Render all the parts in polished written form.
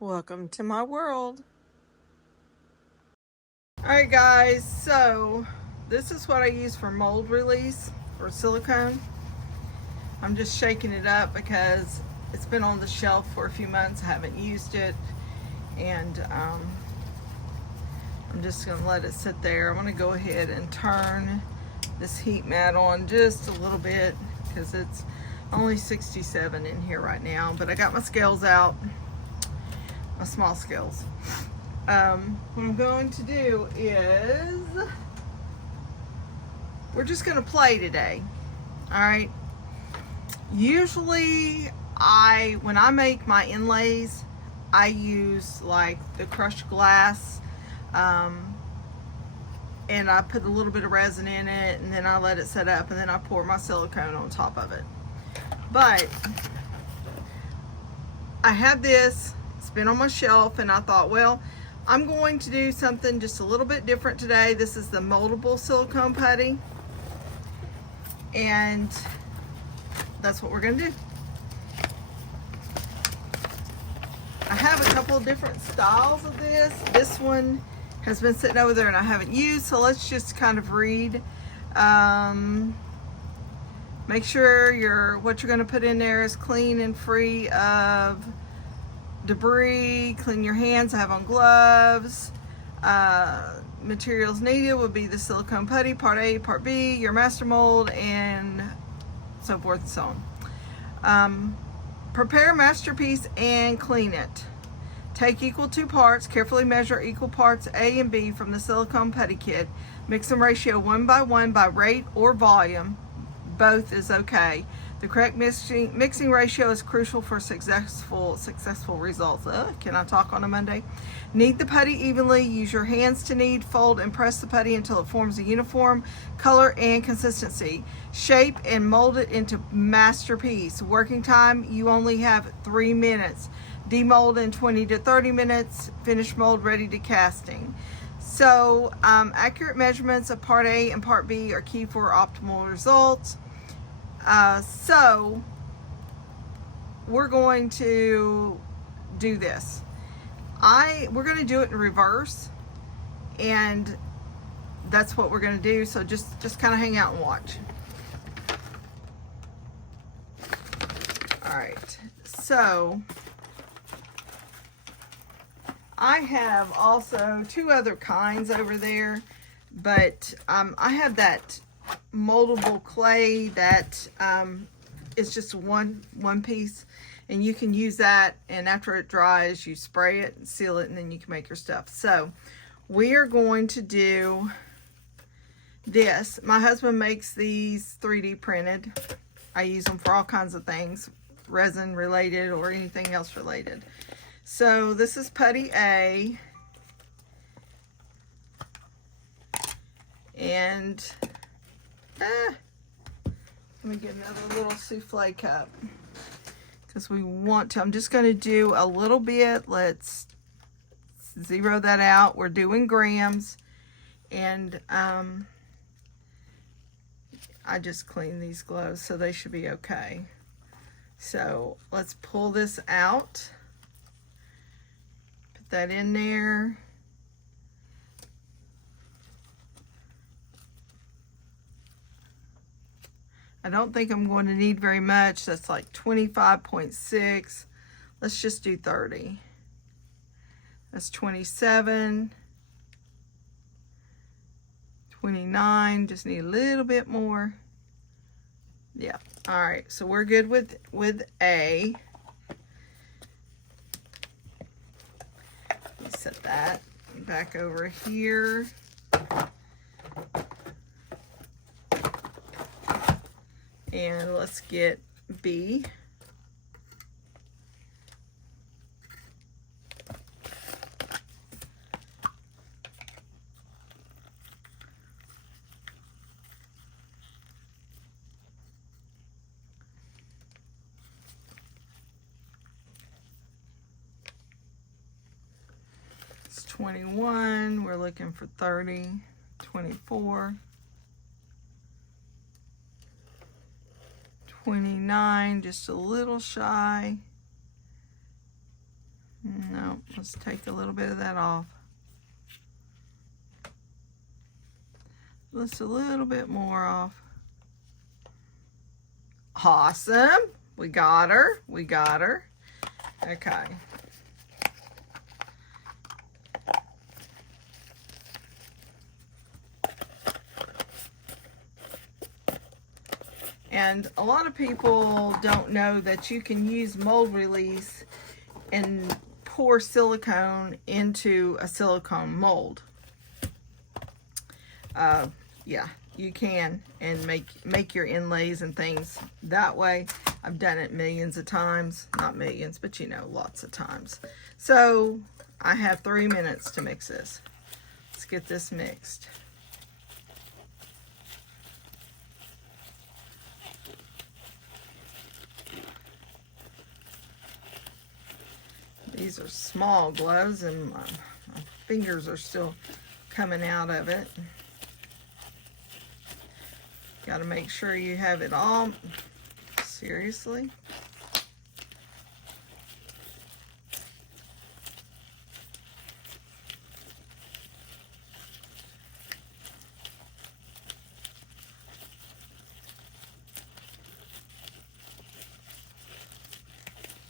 Welcome to my world. Alright guys, so this is what I use for mold release or silicone. I'm just shaking it up because it's been on the shelf for a few months. I haven't used it, and I'm just going to let it sit there. I'm going to go ahead and turn this heat mat on just a little bit because it's only 67 in here right now, but I got my scales out, my small scales. What I'm going to do is we're just going to play today. All right. Usually when I make my inlays, I use like the crushed glass, and I put a little bit of resin in it, and then I let it set up, and then I pour my silicone on top of it. But I had this, it's been on my shelf, and I thought, well, I'm going to do something just a little bit different today. This is the moldable silicone putty, and that's what we're going to do. I have a couple of different styles of this. This one has been sitting over there and I haven't used, so let's just kind of read. Make sure what you're going to put in there is clean and free of debris. Clean your hands, have on gloves. Materials needed would be the silicone putty, part A, part B, your master mold, and so forth and so on. Prepare a masterpiece and clean it. Take equal 2 parts, carefully measure equal parts A and B from the silicone putty kit. Mix them ratio 1 by 1 by rate or volume. Both is okay. The correct mixing ratio is crucial for successful results. Can I talk on a Monday? Knead the putty evenly. Use your hands to knead, fold, and press the putty until it forms a uniform color and consistency. Shape and mold it into masterpiece. Working time, you only have 3 minutes. Demold in 20 to 30 minutes. Finished mold ready to casting. So accurate measurements of part A and part B are key for optimal results. So we're going to do this. We're going to do it in reverse, and that's what we're going to do. So just kind of hang out and watch. All right. So I have also 2 other kinds over there, but I have that moldable clay that is just one piece, and you can use that, and after it dries you spray it and seal it, and then you can make your stuff. So we are going to do this. My husband makes these 3D printed. I use them for all kinds of things, resin related or anything else related. So this is putty A, and let me get another little souffle cup because we want to. I'm just going to do a little bit. Let's zero that out. We're doing grams, and I just cleaned these gloves, so they should be okay. So let's pull this out. Put that in there. I don't think I'm going to need very much. That's like 25.6. Let's just do 30. That's 27. 29. Just need a little bit more. Yeah. All right. So we're good with A. Let me set that back over here. And let's get B. It's 21. We're looking for 30, 24. 29, just a little shy. No, let's take a little bit of that off. Just a little bit more off. Awesome. We got her. We got her. Okay. And a lot of people don't know that you can use mold release and pour silicone into a silicone mold. Yeah, you can, and make your inlays and things that way. I've done it millions of times. Not millions, but you know, lots of times. So I have 3 minutes to mix this. Let's get this mixed. These are small gloves, and my fingers are still coming out of it. Got to make sure you have it all. Seriously?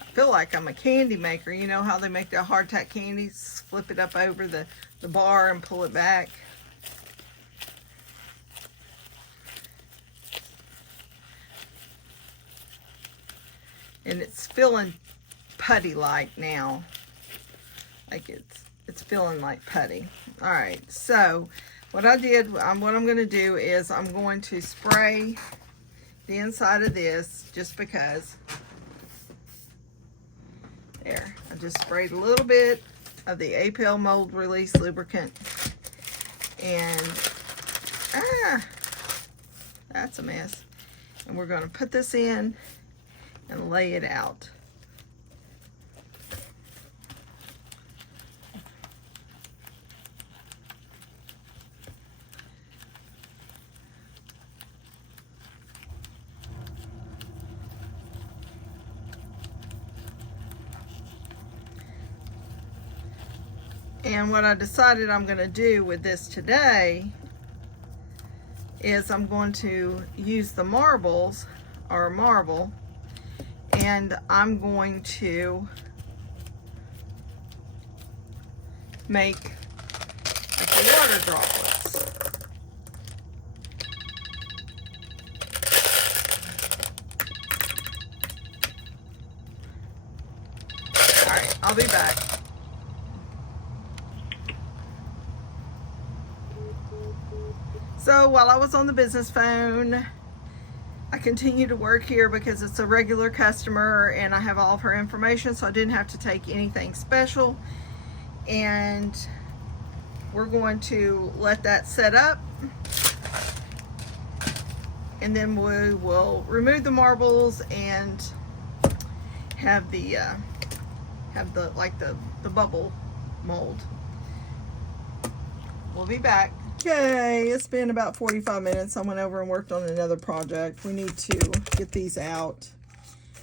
I feel like I'm a candy maker. You know how they make their hardtack candies? Flip it up over the bar and pull it back. And it's feeling putty-like now. Like it's feeling like putty. All right, so what I did, what I'm going to do is I'm going to spray the inside of this just because. There, I just sprayed a little bit of the Apel mold release lubricant, and that's a mess. And we're going to put this in and lay it out. And what I decided I'm going to do with this today is I'm going to use the marbles, or marble, and I'm going to make like the water droplets. All right, I'll be back. So while I was on the business phone, I continued to work here because it's a regular customer and I have all of her information, so I didn't have to take anything special. And we're going to let that set up, and then we will remove the marbles and have the bubble mold. We'll be back. Okay, it's been about 45 minutes. I went over and worked on another project. We need to get these out,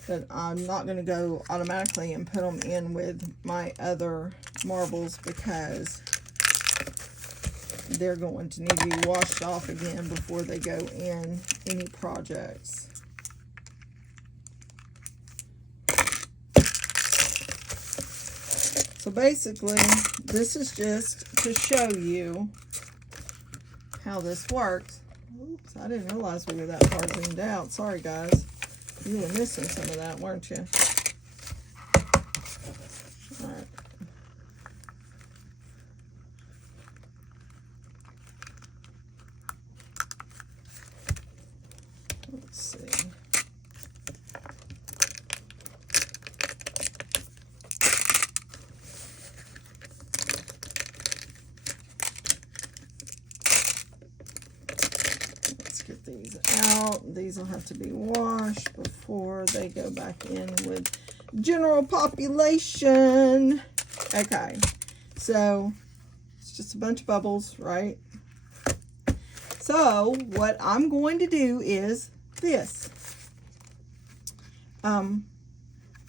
but I'm not going to go automatically and put them in with my other marbles because they're going to need to be washed off again before they go in any projects. So basically, this is just to show you how this works. Oops, I didn't realize we were that far zoomed out. Sorry guys, you were missing some of that, weren't you? All right. Let's see. Get these out. These will have to be washed before they go back in with general population. Okay, so it's just a bunch of bubbles, right? So what I'm going to do is this.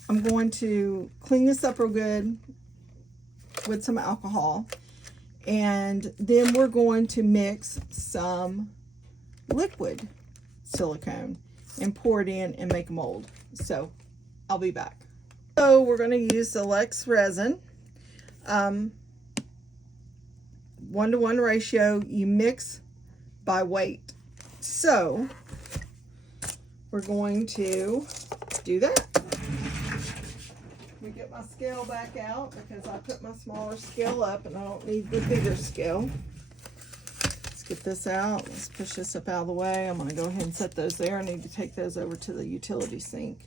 I'm going to clean this up real good with some alcohol, and then we're going to mix some liquid silicone and pour it in and make a mold. So I'll be back. So we're going to use the Lex resin, 1-to-1 ratio. You mix by weight. So we're going to do that. Let me get my scale back out because I put my smaller scale up and I don't need the bigger scale. Let's get this out. Let's push this up out of the way. I'm going to go ahead and set those there. I need to take those over to the utility sink.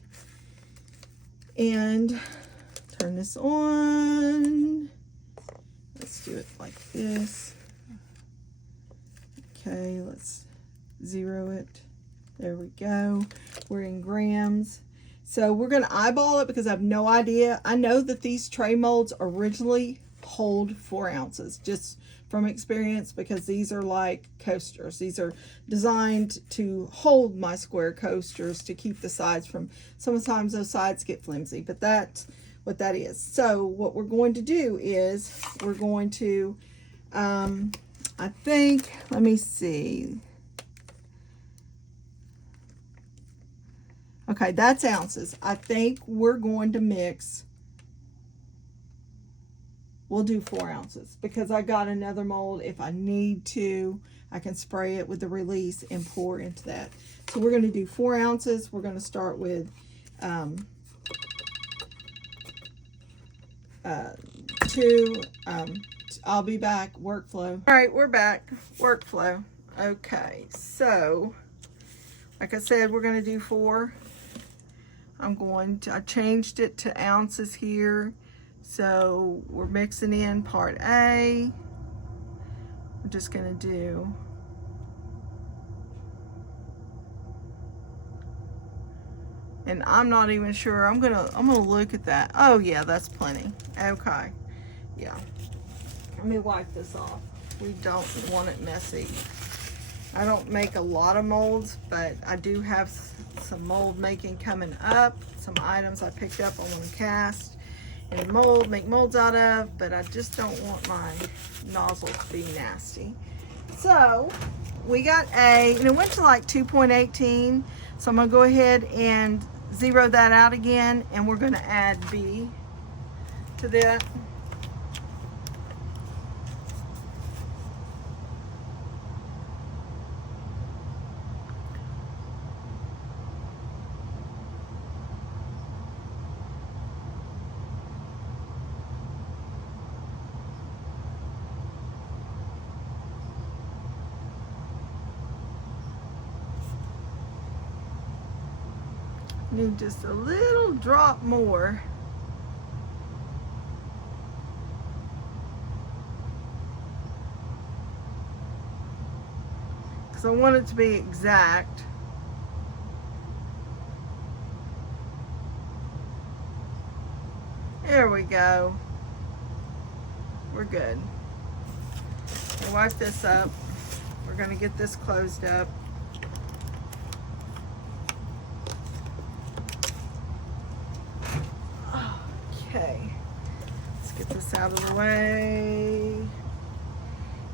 And turn this on. Let's do it like this. Okay, let's 0 it. There we go. We're in grams. So we're going to eyeball it because I have no idea. I know that these tray molds originally hold 4 ounces, just from experience, because these are like coasters. These are designed to hold my square coasters to keep the sides from, sometimes those sides get flimsy, but that's what that is. So what we're going to do is we're going to, I think, let me see. Okay, that's ounces. I think we're going to mix, we'll do 4 ounces because I got another mold. If I need to, I can spray it with the release and pour into that. So we're going to do 4 ounces. We're going to start with 2. I'll be back. Workflow. All right, we're back. Workflow. Okay, so like I said, we're going to do 4. I changed it to ounces here. So we're mixing in part A. I'm just gonna do and I'm not even sure. I'm gonna look at that. Oh yeah, that's plenty. Okay. Yeah. Let me wipe this off. We don't want it messy. I don't make a lot of molds, but I do have some mold making coming up. Some items I picked up I want to cast and make molds out of, but I just don't want my nozzle to be nasty. So we got A, and it went to like 2.18. So I'm gonna go ahead and 0 that out again, and we're gonna add B to that. Need just a little drop more. Because I want it to be exact. There we go. We're good. We'll wipe this up. We're going to get this closed up. Okay, let's get this out of the way,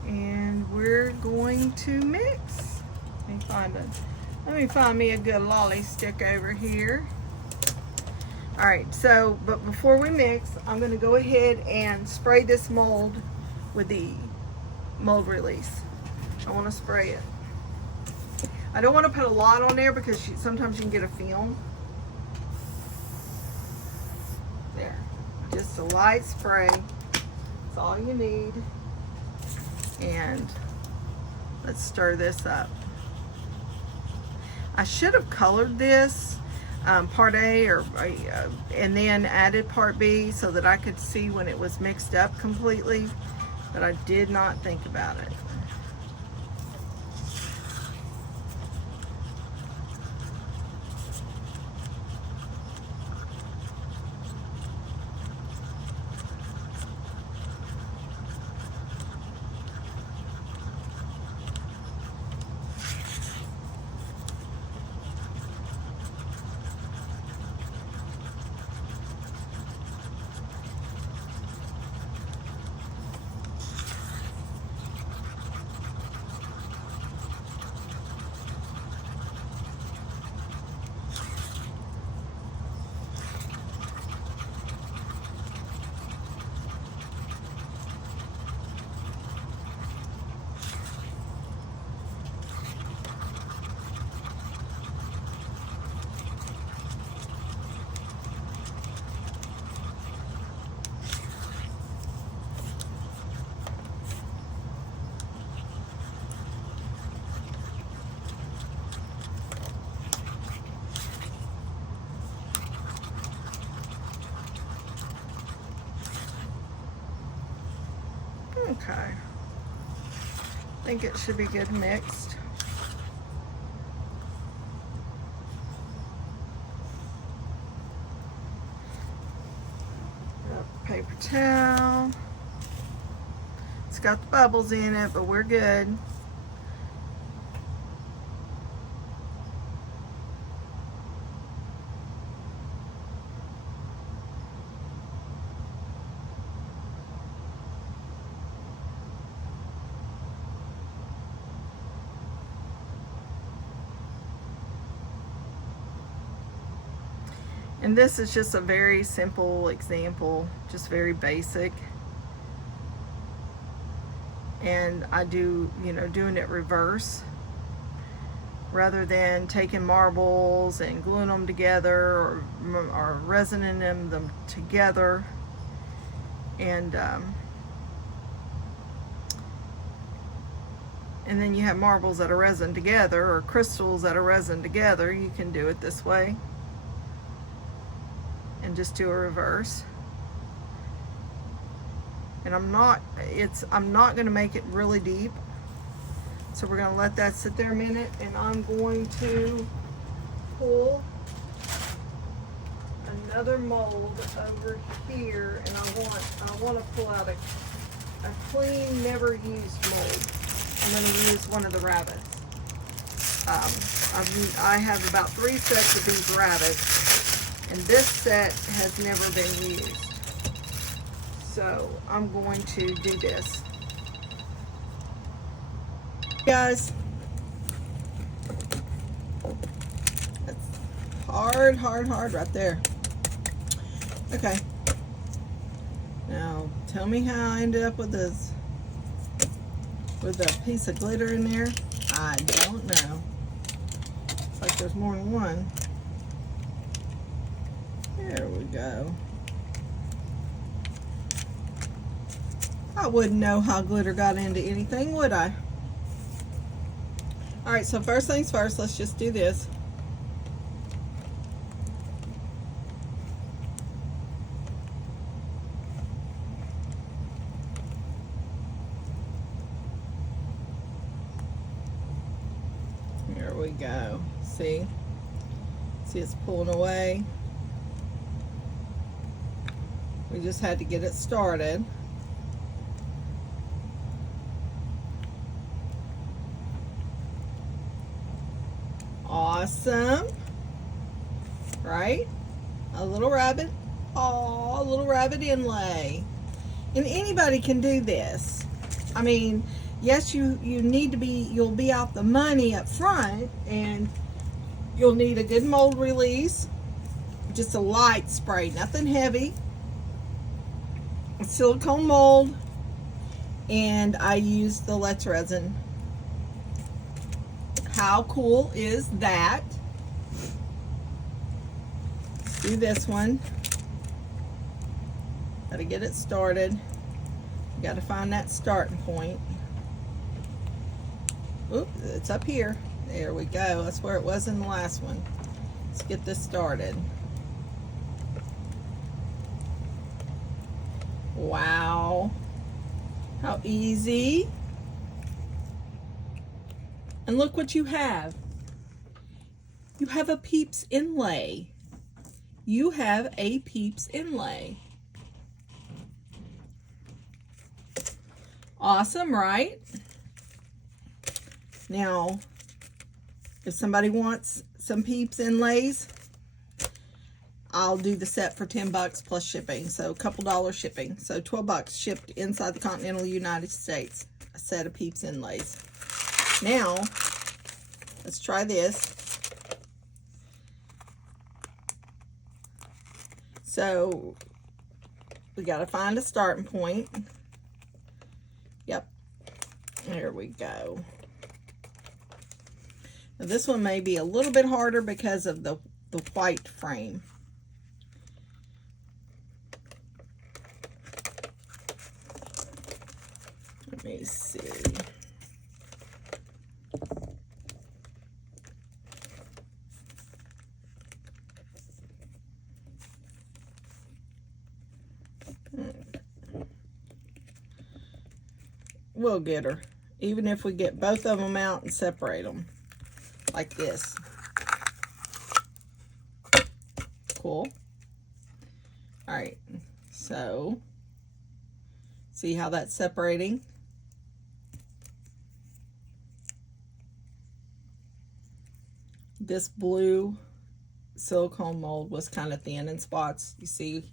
and we're going to mix. Let me find me a good lolly stick over here. All right, so but before we mix, I'm going to go ahead and spray this mold with the mold release. I want to spray it. I don't want to put a lot on there because sometimes you can get a film. There, just a light spray. That's all you need. And let's stir this up. I should have colored this part A and then added part B so that I could see when it was mixed up completely, but I did not think about it. Okay. I think it should be good mixed. Paper towel. It's got the bubbles in it, but we're good. And this is just a very simple example, just very basic. And I do, doing it reverse rather than taking marbles and gluing them together or resining them together. And then you have marbles that are resin together or crystals that are resin together. You can do it this way. And just do a reverse. And I'm not going to make it really deep, so we're going to let that sit there a minute, and I'm going to pull another mold over here, and I want to pull out a clean, never used mold. I'm going to use one of the rabbits. I have about 3 sets of these rabbits. And this set has never been used. So I'm going to do this. Guys, that's hard right there. Okay. Now tell me how I ended up with this, with a piece of glitter in there. I don't know. It's like there's more than one. There we go. I wouldn't know how glitter got into anything, would I? Alright, so first things first, let's just do this. There we go. See? See, it's pulling away. We just had to get it started. Awesome. Right? A little rabbit. Oh, a little rabbit inlay. And anybody can do this. I mean, yes, you need to be, you'll be out the money up front, and you'll need a good mold release. Just a light spray, nothing heavy. A silicone mold, and I used the Let's Resin. How cool is that? Let's do this one. Gotta get it started. Gotta find that starting point. Oop, it's up here. There we go. That's where it was in the last one. Let's get this started. Wow. How easy. And look what you have. You have a Peeps inlay. You have a Peeps inlay. Awesome, right? Now, if somebody wants some Peeps inlays, I'll do the set for $10 plus shipping, so a couple dollars shipping. So $12 shipped inside the continental United States, a set of Peeps inlays. Now, let's try this. So, we got to find a starting point. Yep, there we go. Now, this one may be a little bit harder because of the white frame. Let me see. we'll get her. Even if we get both of them out and separate them like this. Cool. All right, so see how that's separating? This blue silicone mold was kind of thin in spots, you see.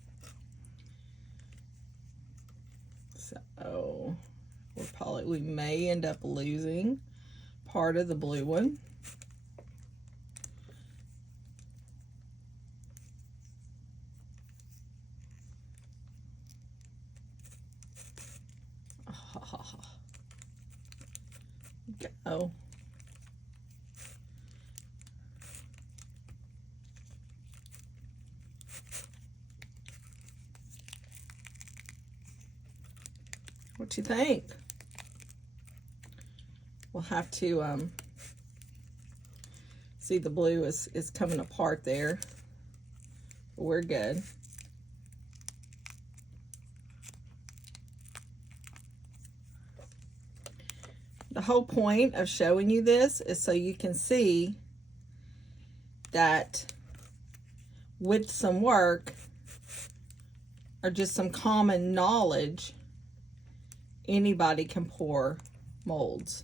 So we may end up losing part of the blue one. Go. What you think? We'll have to see, the blue is coming apart there. We're good. The whole point of showing you this is so you can see that with some work or just some common knowledge, anybody can pour molds.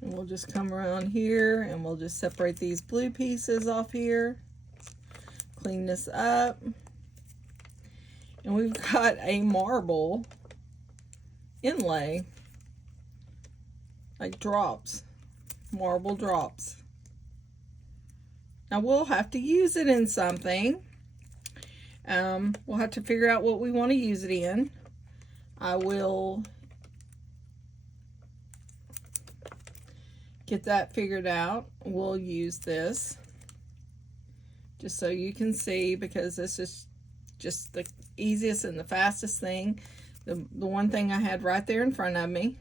And we'll just come around here and we'll just separate these blue pieces off here. Clean this up. And we've got a marble inlay, like drops, marble drops. Now we'll have to use it in something. We'll have to figure out what we want to use it in. I will get that figured out. We'll use this just so you can see, because this is just the easiest and the fastest thing. The one thing I had right there in front of me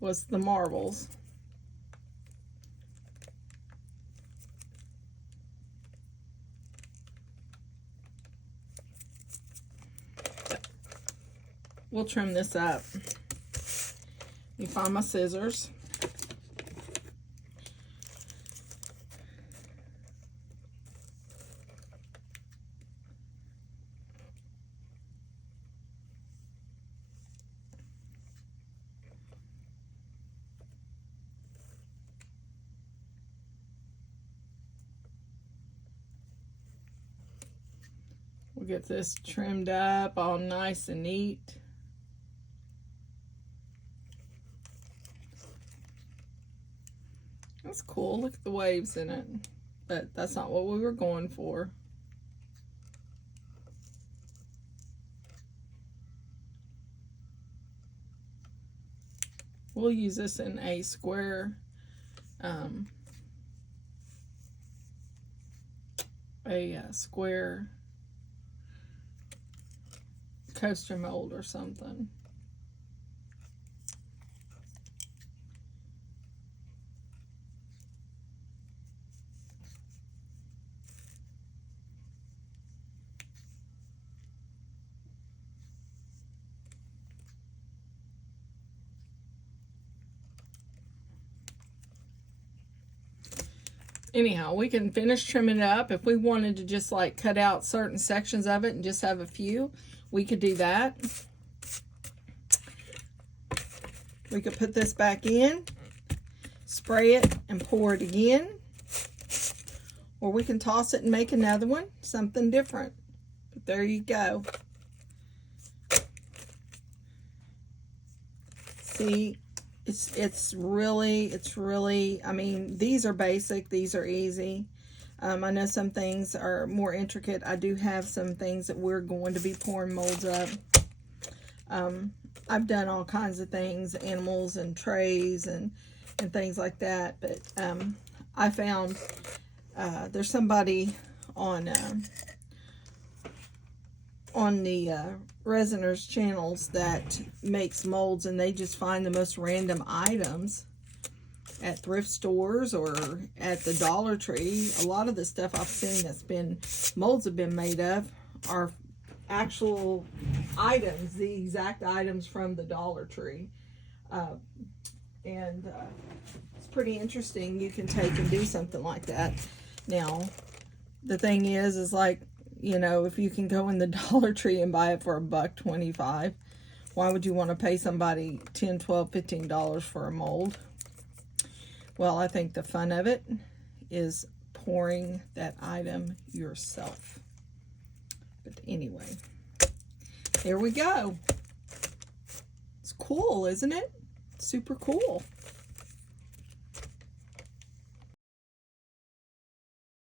was the marbles. We'll trim this up. Let me find my scissors. We'll get this trimmed up all nice and neat. That's cool. Look at the waves in it. But that's not what we were going for. We'll use this in a square, square coaster mold or something. Anyhow, we can finish trimming it up. If we wanted to just like cut out certain sections of it and just have a few, we could do that. We could put this back in, spray it, and pour it again. Or we can toss it and make another one, something different. But there you go. See? It's really, I mean, these are basic, these are easy. I know some things are more intricate. I do have some things that we're going to be pouring molds up. I've done all kinds of things, animals and trays and things like that. But I found there's somebody on on the Resiners channels that makes molds, and they just find the most random items at thrift stores or at the Dollar Tree. A lot of the stuff I've seen that's been molds have been made of are actual items, the exact items from the Dollar Tree. And it's pretty interesting. You can take and do something like that. Now, the thing is like, you know, if you can go in the Dollar Tree and buy it for $1.25, why would you want to pay somebody $10, $12, $15 for a mold? Well, I think the fun of it is pouring that item yourself. But anyway, here we go. It's cool, isn't it? Super cool.